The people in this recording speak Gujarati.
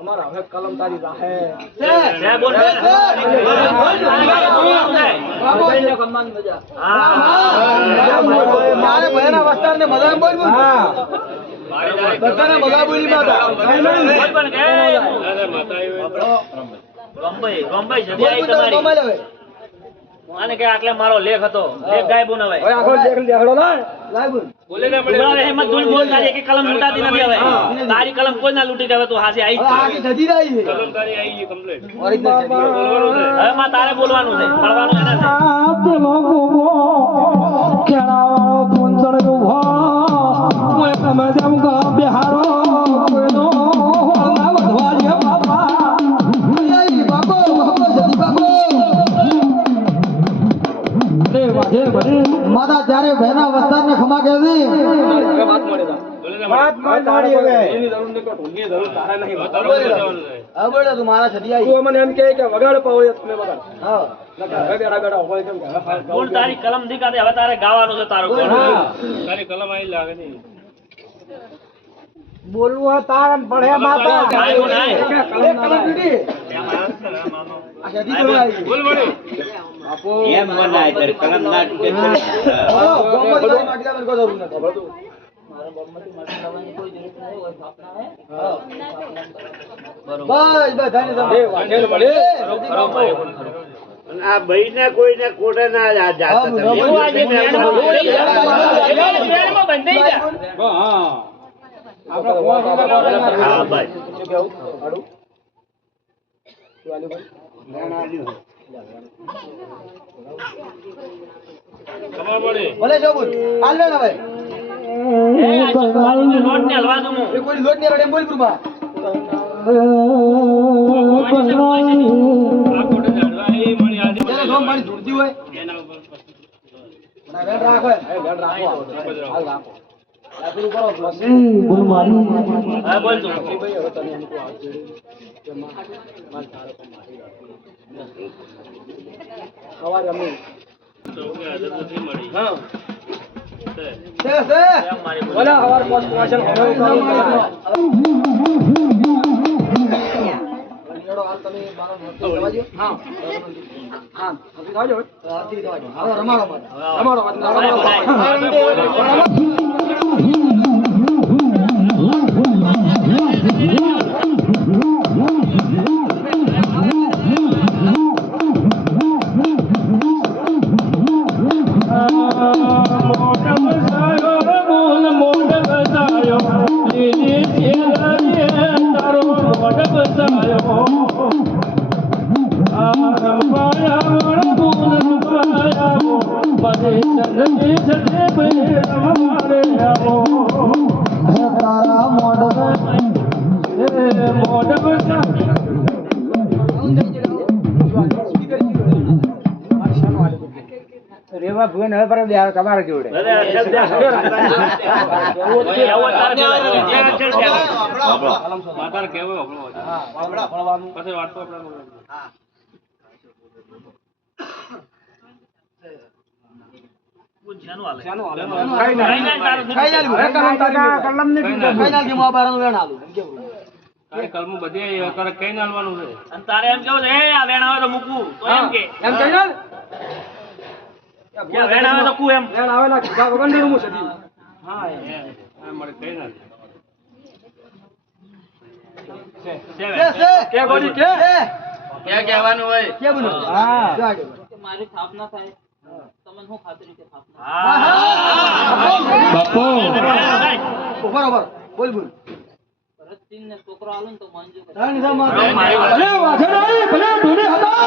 અમારા હવે કલમ તારી રાહે છે બોલ બાબોને કમાન મજા મારે ભયના વસ્તારને મજા બોલ બોલ હા બધાને મજા બોલી માતા બોલ પણ કે અરે માતા ગંબાઈ ગંબાઈ જદી આઈ તમારી આને કે આટલે મારો લેખ હતો લેખ ગાયબ ન હવે ઓય આખો લેખ લેખડો લાય બોલ બોલે ને મળે હિંમત જોઈ બોલ તારી કે કલમ લૂટાતી નથી હવે તારી કલમ કોઈ ના લૂટી દેવે તું હાસી આઈ આખી જદી રહી છે કલમ તારી આઈ છે કમ્પ્લીટ ઓરિજિનલ જદી બોલવાનું છે હવે માં તારે બોલવાનું છે પડવાનું એના છે પેલો ગોગો કેળાવાળો પૂંછડ ઉભો ઓય તમે જેમ કો બિહારો કોઈનો હોળના વધવા જે બાપા આઈ બાપો બાપો જદી બાપો રે વાજે ભરી માતા ત્યારે ભયના વસ્તારને ખમા કેવી વાત મારી હવે એની જરૂર નહીં કોઈ ઢોંગી જરૂર તારે નહીં હવે બોલો તું મારા જદી આઈ તું મને એમ કહે કે વગાડ પાવો તમે વગાડ હા હવે બેડા બેડા હોય કેમ કે બોલ તારી કલમ દીકાતે હવે તારે ગાવાનું છે તારું બોલ હા તારી કલમ આઈ લાગે નહીં બોલવું તારન પડે માતા આયો ના કલમ દીધી આ જદી બોલાઈ બોલ બોલ આપો એમ મનાય તારે કલમ ના તૂટે બોલો ગોમત માટી લાવવાની કોઈ જરૂર નથી બધું બસ બધાને તમે આ બઈને કોઈને કોટે ના જાતા તમે એવું આજે મેળમાં બંધાઈ જા હા હા બસ ખબર પડે ભલે જો બોલ હાલ લે હવે લોટ ને હલવા દઉં એ કોઈ લોટ ને રડે બોલ ગુરુબા આ કોટે જાડવા એ મળી આજી જેને ગમ પાણી ધૂળતી હોય એના ઉપર ના વેડ રાખો વેડ રાખો હાલ રાખો આ પૂરું કરો બોલ મારી હા બોલ તું ભાઈ હવે તમે એમ કો આવજો કે માર તારો તો મારી સવાર અમે તો કે આદત નથી મળી હા છે છે એમ મારી બોલ બોલા હવાર પોસ્ટ વાચન હવે કરો હાલ તમે મારો નોટ દવાજો હા હા હવે દવાજો આથી દવાજો હવે રમાડો મત રમાડો મત રેવા ભુવન હવે પર તમારે જોડે અરે શબ્દ માતાર કેવો આપણો હા ફળવાનું પછી વાટતો આપણો હા જાનું હાલે ખાઈ જાય કલમ ને ખાઈ જાય મો બારનું વેણ આલું એમ કેવું તારે કલમ બધી કરે કઈ નાલવાનું છે અને તારે એમ કેવું છે એ આ વેણ આવે તો મૂકવું તો એમ કે એમ કહી ને વેણ આવે તો કુ એમ વેણ આવેલા કીધા વગર ને હું સદી હા એ મળે કઈ ના કે ગોડી કે કહેવાનું હોય કે બોલો હા મારી સ્થાપના થાય તમને હું ખાતરી કે સ્થાપના બાપો બરોબર બોલ બોલ ભરતસિંહ ને છોકરો આલો ને તો મંજૂર કરે. તારી સમા અરે વાજે નહીં ભલે ઢોલે હતા